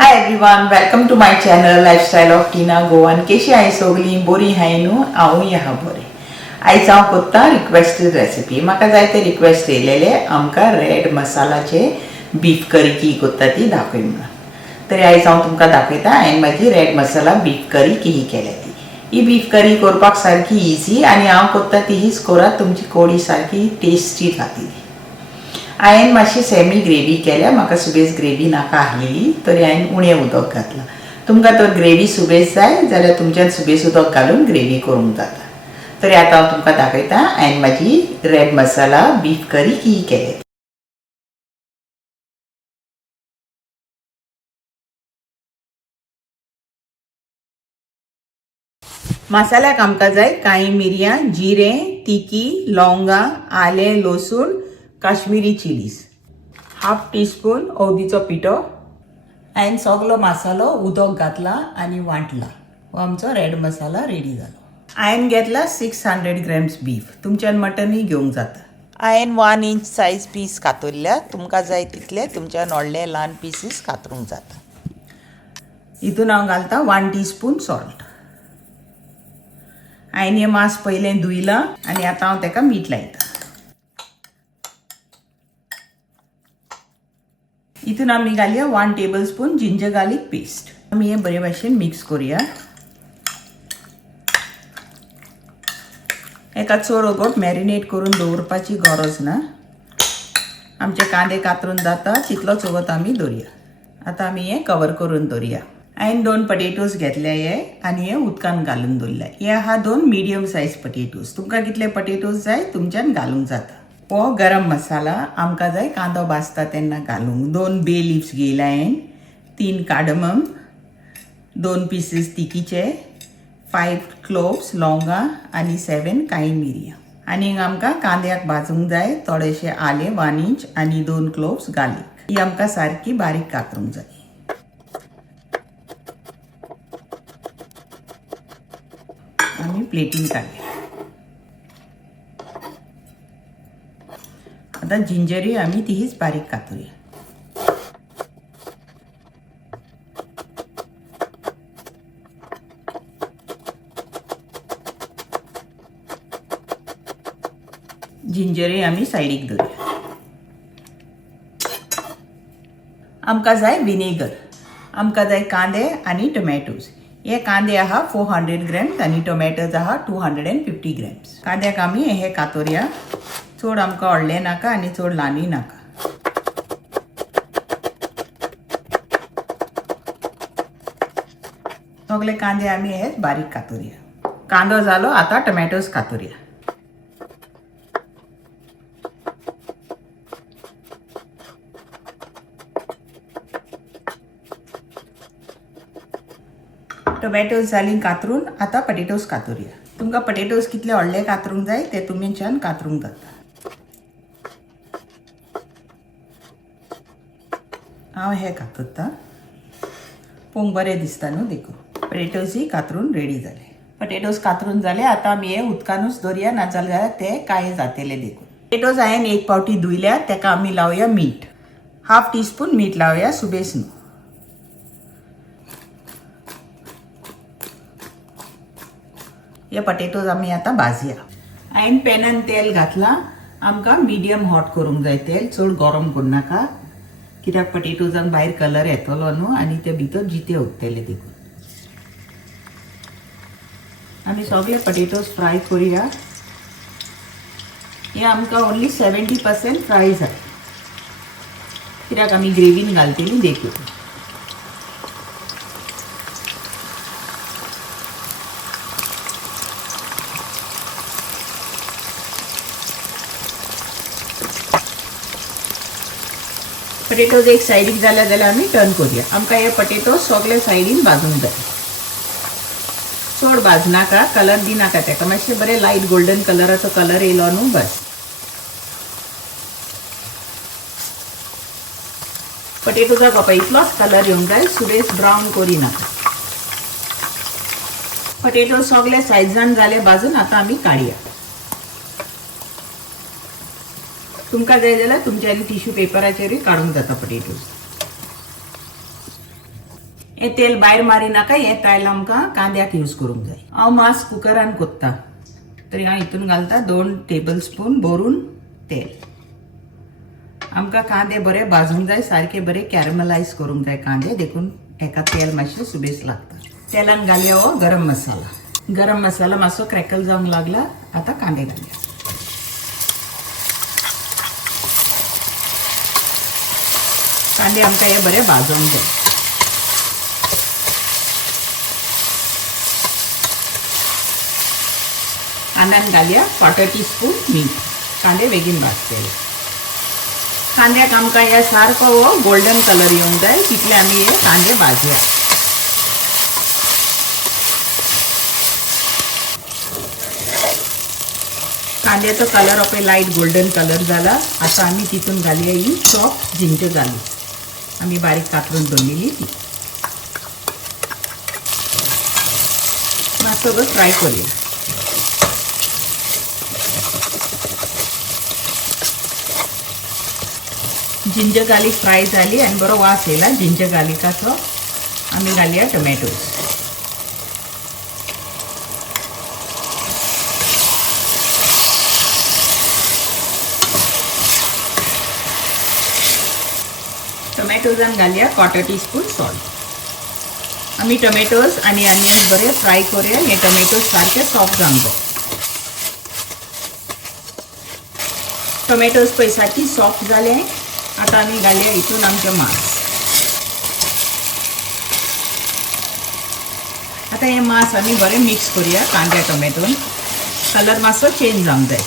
High everyone, welcome to my channel lifestyle of Tina Goan. केशी hi सगळी बरी हाय न्हू? हांवूय ह्या बरें. आयज हांव कोत्ता रिक्वेस्टेड रेसिपी. म्हाका जाय ते रिक्वेस्ट येयलेले आमकां रेड मसालाचे बीफ करी की कोत्ता ती दाखय म्हणून. तरी आयज हांव तुमकां दाखयता हांवें म्हाजी रेड मसाला बीफ करी केही केल्या ती. ही बीफ करी करपाक सारकी इजी आनी हांव कोत्ता ती हीच करात, तुमची कोडी सारकी टेस्टी जातली. हांवें मातशी सेमी ग्रेवी केल्या, म्हाका सुबेज ग्रेवी नाका आसलेली तरी हांवें उणें उदक घातलां. तुमकां तर ग्रेवी सुबेज जाय जाल्यार तुमच्यान सुबेज उदक घालून ग्रेवी करूंक जाता. तरी आतां हांव तुमकां दाखयता हांवें म्हाजी रेड मसाला बीफ करी ही केल्या. मसाल्याक आमकां जाय काळी मिरयां, जिरें, तिकी, लवंगां, आलें, लसूण, काश्मीरी चिलीज, हाफ टीस्पून हळदीचो पिठो. हांवें सगळो मसालो उदक घातला आनी वांटला. हो आमचो रेड मसाला रेडी जालो. हांवें घेतला 600 ग्रॅम्स बीफ. तुमच्यान मटनूय घेवंक जाता. हांवें 1 इंच सायज पीस कातरल्या. तुमकां जाय तितले तुमच्यान व्हडले ल्हान पीसीस कातरूंक जाता. हितून हांव घालता 1 टीस्पून सॉल्ट. हांवें हें मांस पयलें धुयलां आनी आतां हांव ताका मीठ लायता. हितून आमी घालया 1 टेबलस्पून जिंजर गार्लिक पेस्ट. आमी हें बरे भाशेन मिक्स करूया. एका चड वगत मॅरिनेट करून दवरपाची गरज ना. आमचे कांदे कातरून जाता तितलोच वगत आमी दवरया. आतां आमी हें कवर करून दवरया. हांवें 2 पटेटोज घेतले हे आनी हे उदकान घालून दवरल्या. हे आहा 2 मिडियम सायज पटेटोज. तुमकां कितले पटेटोज जाय तुमच्यान घालूंक जाता. हो गरम मसाला आमकां जाय कांदो भाजता तेन्ना घालूंक. 2 बे लिव्स घेयला हांवें, 3 कार्डमम, 2 पीसीस तिकीचे, 5 क्लोव्स लवंगां आनी 7 काळी मिरयां. आनी आमकां कांद्याक भाजूंक जाय थोडेशे आले 1 इंच आनी 2 क्लोव्स गार्लिक. ही आमकां सारकी बारीक कातरूंक जाय. आमी प्लेटीन काडया. आतां जिंजरूय आमी तीच बारीक कातुया. जिंजरूय आमी सायडीक दवरया. आमकां जाय विनेगर. आमकां जाय कांदे आनी टोमॅटोज. हे कांदे आहा 400 ग्रॅम्स आनी टोमॅटोज आहा 250 ग्रॅम्स. कांद्याक आमी हे कातोरया. चड आमकां व्हडले नाका आनी चड ल्हानूय नाका. सगळे कांदे आमी हे बारीक कातोरया. कांदो जालो, आतां टोमॅटोज कातोरया. टोमॅटोज जाली कातरून. आतां पटेटोज कातोरया. तुमकां पटेटोज कितले व्हडले कातरूंक जाय ते तुमच्यान कातरूंक जाता. हांव हे कातरता. पळोवंक बरें दिसता न्हू देखून. पटेटोजूय कातरून रेडी जाले. पटेटोज कातरून जाले. आतां आमी हे उदकानूच दवरया नाजाल्यार ते काळे जातले देखून. पटेटोज हांवें 1 पावटी धुयल्या. ताका आमी लावया मीठ. हाफ टीस्पून मीठ लावया, सुबेज न्हू. हे पटेटोज आमी आतां भाजया. हांवें पॅनान तेल घातलां. आमकां मिडियम हॉट करूंक जाय तेल, चड गरम करूं नाका कित्याक पटेटोजांक भायर कलर येतलो न्हू आनी ते भितर जिते उरतले देखून. आमी सगळे पटेटोज फ्राय करूया. हे आमकां ओन्ली 70% फ्राय जाय कित्याक आमी ग्रेवीन घालतली देखून. पटेटोज एक सायडीक जाल्या जाल्यार आमी टर्न करूया. आमकां हे पटेटो सगळे सायडीन भाजूंक जाय. चड भाजनाका, कलर दिनाका ताका. मातशें बरें लायट गोल्डन कलराचो कलर येयलो न्हू बस. पटेटोजाक बाबा इतलोच कलर येवंक जाय, सुबेज ब्रावन करिनाका. पटेटो सगळे सायजान जाले भाजून. आतां आमी काडया. तुमकां जाय जाल्यार तुमच्या टिश्यू पेपराचेरूय काडूंक जाता पटेटोज. हे तेल भायर मारी नाका, हे तेल आमकां कांद्याक यूज करूंक जाय। हांव मांस कुकरान कोत्ता, तरी हांव हितून घालता 2 टेबल स्पून भरून तेल। आमकां कांदे बरे भाजूंक जाय, सारखे बरे कॅरमलायज करूंक जाय कांदे, देखून एका तेल मातशें सुबेस लागता। तेलान घालया हो गरम मसाला। गरम मसाला मातसो क्रॅकल जावंक लागला, आता कांदे घालया। कांदे आमकां हे बरे भाजूंक जाय। कांद्यान घालया 1/4 टीस्पून मीठ, कांदे बेगीन भाजतले। कांद्याक आमकां हे सारको हो गोल्डन कलर येवंक जाय, तितले आमी हे कांदे भाजया। कांद्याचो कलर हो पळय लायट गोल्डन कलर जाला। आता आमी तितून घालया ही चॉप जिंजर गार्लिक, आमी बारीक कातरून दवरलेली ती। मातसो गो फ्राय करूया। जिंजर गार्लिक फ्राय जाली आनी बरो वास येयला जिंजर गार्लिकाचो। आमी घालया टोमॅटोज। टोमॅटोजान घालया 1/4 teaspoon salt. आमी टोमॅटोज आनी ऑनियन्स बरे फ्राय करूया। हे टोमॅटोज सारखे सॉफ्ट जावंक जाय। टोमॅटोज पळय सारकी सॉफ्ट जाले। आता आमी घालया हितून आमचे मांस। आता हे मांस आमी बरे मिक्स करूया कांद्या टोमॅटोन। कलर मातसो चेंज जावंक जाय।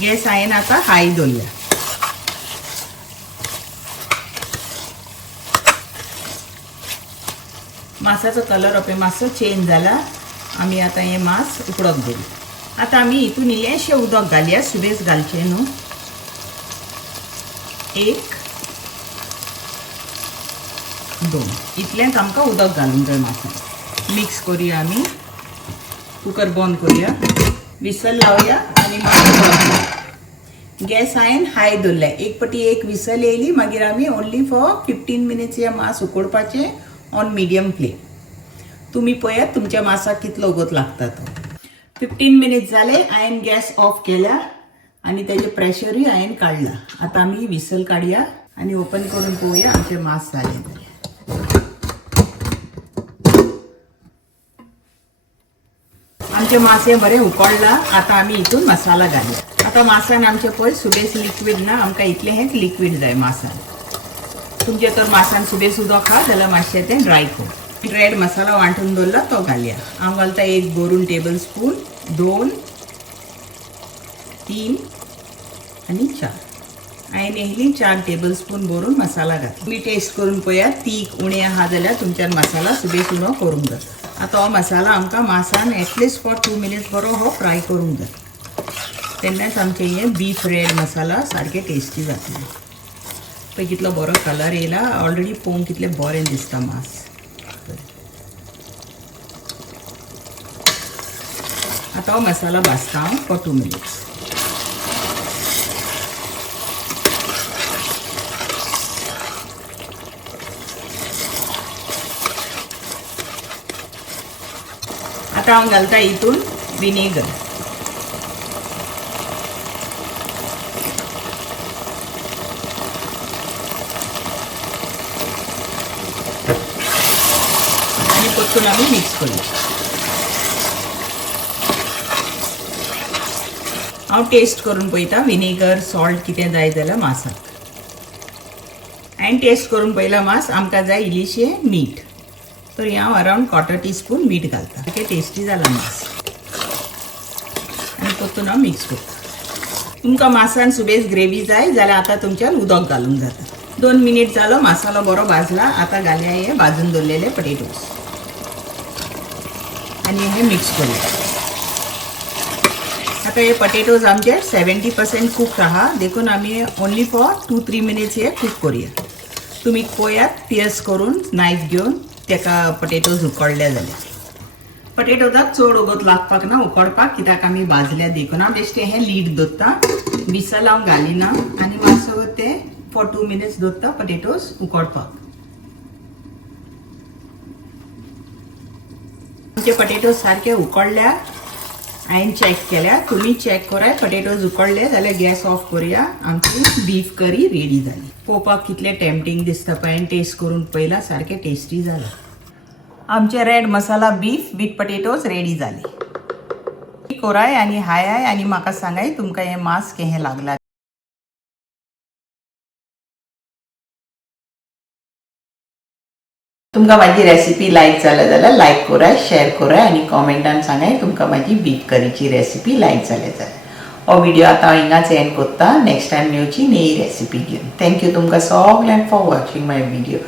गॅस हांवें आता हाय दवरल्या। मांसाचो कलर हो पळय मातसो चेंज जाला। आमी आता हे मांस उकडोवंक दवरया। आता आमी हितून इल्लेशें उदक घालया, सुबेस घालचें न्हू। 1 2 इतलेंच आमकां उदक घालूंक जाय मांसाक। मिक्स करूया आमी। कुकर बंद करूया, विसल लावया आनी मांस गॅस हांवें हाय दवरल्या। एक पटी एक विसल येयली, मागीर आमी ओन्ली फॉर 15 मिनिट्स हे मांस उकडपाचें ऑन मिडियम फ्लेम। तुमी पळयात तुमच्या मांसाक कितलो वगत लागता तो। 15 मिनिट्स जाले, हांवें गॅस ऑफ केला आनी तेजें प्रेशरूय हांवें काडला। आता आमी विसल काडया आनी ओपन करून पळोवया आमचें मांस जालें जाल्यार। आमचें मांस हें बरें उकडलां। आता आमी हितून मसाला घालया। आता मांसान आमचें पळय सुबेस लिक्वीड ना, आमकां इतलें हें लिक्वीड जाय मांसान। तुमचे तर मांसान सुबेस उदक आहा जाल्यार मातशें तें ड्राय कर। रेड मसाला वांटून दवरला तो घालया। हांव घालता 1 भरून टेबल स्पून, 2 3 आनी 4। हांवें नेहली 4 टेबल स्पून भरून मसाला घातला। तुमी टेस्ट करून पळयात, तीख उणें आहा जाल्यार तुमच्यान मसाला सुबेस उणो करूंक जाता। आता हो मसाला आमकां मांसान एटलीस्ट फॉर 2 मिनिट्स बरो हो फ्राय करूंक जाय। तेन्नाच आमचें हें बीफ रेड मसाला सारकें टेस्टी जातलें। पळय कितलो बरो कलर येयला। ऑलरेडी पळोवंक कितलें बरें दिसता मांस। आता हो मसाला भाजता हांव फॉर 2 मिनिट्स। आता हांव घालता हितून विनेगर। आनी परतून आमी मिक्स करूया। हांव टेस्ट करून पळयता विनेगर सॉल्ट कितें जाय जाल्यार मांसाक। हांवें टेस्ट करून पळयला मांस, आमकां जाय इल्लीशें मीठ, तर हांव अरावंड 1/4 टीस्पून मीठ घालता। सारकें टेस्टी जाला मांस। आनी परतून हांव मिक्स करता। तुमकां मांसान सुबेज ग्रेवी जाय जाल्यार आतां तुमच्यान उदक घालूंक जाता। 2 मिनिट जालो, मसालो बरो भाजला। आता घालया हे भाजून दवरलेले पोटेटोज आनी हे मिक्स करूया। आता हे पोटेटोज आमचे 70% कुक आहा, देखून आमी ओन्ली फॉर 2-3 मिनिट्स हे कुक करूया। तुमी पळयात पियर्स करून नायफ घेवन तेका पोटेटोज उकडले जाल्यार। पोटेटोजाक चड वगत लागपाक ना उकडपाक, कित्याक आमी भाजल्या देखून। हांव बेश्टें हें लीड दवरता, विसल हांव घालिना आनी मातसो फॉर 2 minutes दवरता पोटेटोज उकडपाक. आमचे पोटेटोज सारखे उकडल्या. हांवें चॅक केल्या. तुम्ही चॅक कराय. पोटेटोज उकडले जाल्यार गॅस ऑफ करूया. आमची बीफ करी रेडी जाली. पळोवपाक कितले टेम्पटिंग दिसता पळय. हांवें टेस्ट करून पळयला. सारकें टेस्टी जालें. आमचे red masala beef with potatoes ready जाली. कोराय आनी हाय आनी म्हाका सांगाय तुमकां हें मास केहें लागलां. तुमकां माझी रेसिपी लायक जाल्या जाल्यार लायक कराय, शेअर कराय आनी कॉमेंटान सांगाय तुमकां माझी बीफ करीची रेसिपी लायक जाल्या जाल्यार. हो व्हिडिओ आतां हिंगाच एंड करता. नेक्स्ट टायम मेळची नई रेसिपी घेवन. थँक्यू तुमकां सगळ्यांक फॉर वॉचिंग माय व्हिडिओ.